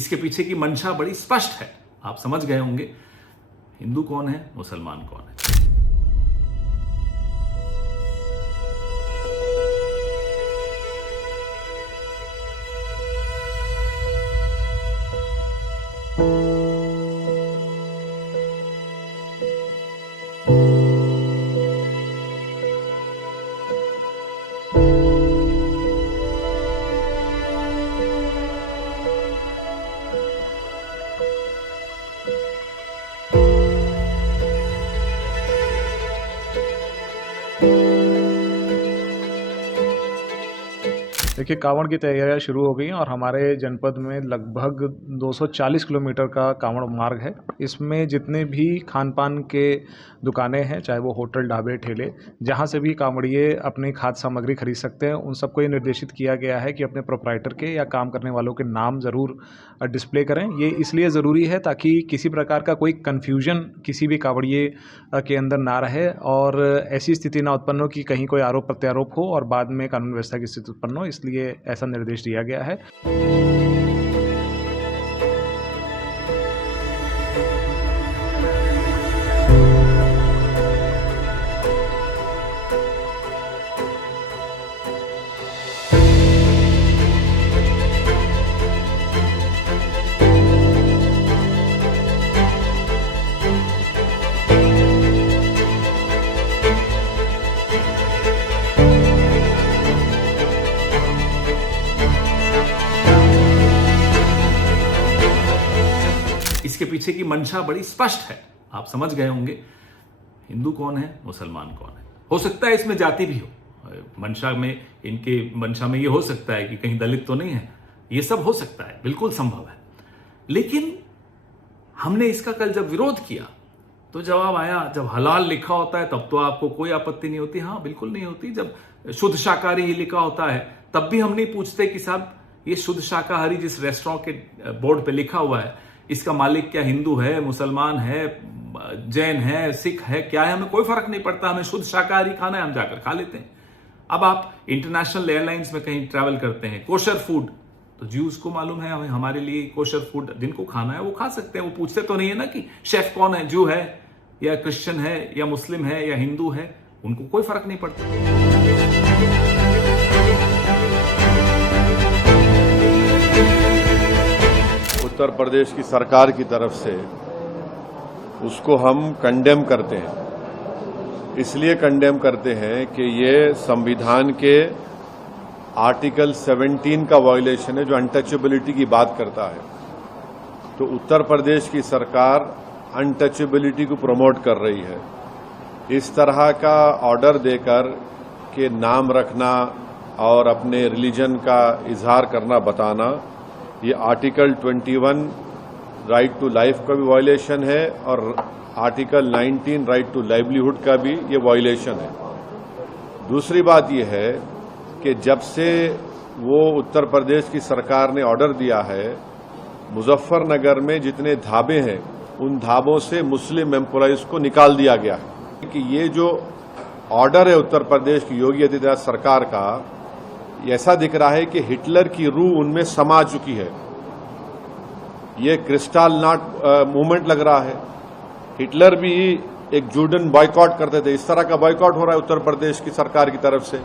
इसके पीछे की मंशा बड़ी स्पष्ट है, आप समझ गए होंगे। हिंदू कौन है, मुसलमान कौन है। देखिए, कांवड़ की तैयारियां शुरू हो गई हैं और हमारे जनपद में लगभग 240 किलोमीटर का कांवड़ मार्ग है। इसमें जितने भी खान पान के दुकानें हैं, चाहे वो होटल, ढाबे, ठेले, जहां से भी कांवड़िए अपनी खाद्य सामग्री खरीद सकते हैं, उन सबको ये निर्देशित किया गया है कि अपने प्रोप्राइटर के या काम करने वालों के नाम ज़रूर डिस्प्ले करें। ये इसलिए ज़रूरी है ताकि किसी प्रकार का कोई कन्फ्यूजन किसी भी कांवड़िए के अंदर ना रहे और ऐसी स्थिति ना उत्पन्न हो कि कहीं कोई आरोप प्रत्यारोप हो और बाद में कानून व्यवस्था की स्थिति उत्पन्न हो, इसलिए ऐसा निर्देश दिया गया है। इसके पीछे की मंशा बड़ी स्पष्ट है, आप समझ गए होंगे। हिंदू कौन है, मुसलमान कौन है। हो सकता है इसमें जाति भी हो, मंशा में ये हो सकता है कि कहीं दलित तो नहीं है, ये सब हो सकता है, बिल्कुल संभव है। लेकिन हमने इसका कल जब विरोध किया तो जवाब आया, जब हलाल लिखा होता है तब तो आपको कोई आपत्ति नहीं होती। हाँ, बिल्कुल नहीं होती। जब शुद्ध शाकाहारी ही लिखा होता है तब भी हम नहीं पूछते कि साहब ये शुद्ध शाकाहारी जिस रेस्टोरेंट के बोर्ड पे लिखा हुआ है, इसका मालिक क्या हिंदू है, मुसलमान है, जैन है, सिख है, क्या है, हमें कोई फर्क नहीं पड़ता। हमें शुद्ध शाकाहारी खाना है, हम जाकर खा लेते हैं। अब आप इंटरनेशनल एयरलाइंस में कहीं ट्रैवल करते हैं, कोशर फूड, तो ज्यूज को मालूम है, हमारे लिए कोशर फूड जिनको खाना है वो खा सकते हैं। वो पूछते तो नहीं है ना कि शेफ कौन है, जू है या क्रिश्चियन है या मुस्लिम है या हिंदू है, उनको कोई फर्क नहीं पड़ता। उत्तर प्रदेश की सरकार की तरफ से उसको हम कंडेम करते हैं। इसलिए कंडेम करते हैं कि ये संविधान के आर्टिकल 17 का वायलेशन है, जो अनटचेबिलिटी की बात करता है। तो उत्तर प्रदेश की सरकार अनटचेबिलिटी को प्रमोट कर रही है। इस तरह का ऑर्डर देकर के नाम रखना और अपने रिलीजन का इजहार करना, बताना, ये आर्टिकल 21 राइट टू लाइफ का भी वायलेशन है और आर्टिकल 19 राइट टू लाइवलीहुड का भी ये वायलेशन है। दूसरी बात ये है कि जब से वो उत्तर प्रदेश की सरकार ने ऑर्डर दिया है, मुजफ्फरनगर में जितने ढाबे हैं उन ढाबों से मुस्लिम एम्प्लॉइज को निकाल दिया गया है। कि ये जो ऑर्डर है उत्तर प्रदेश की योगी आदित्यनाथ सरकार का, ऐसा दिख रहा है कि हिटलर की रूह उनमें समा चुकी है। ये क्रिस्टल नॉट मूवमेंट लग रहा है। हिटलर भी एक जूडन बॉयकॉट करते थे, इस तरह का बॉयकॉट हो रहा है उत्तर प्रदेश की सरकार की तरफ से।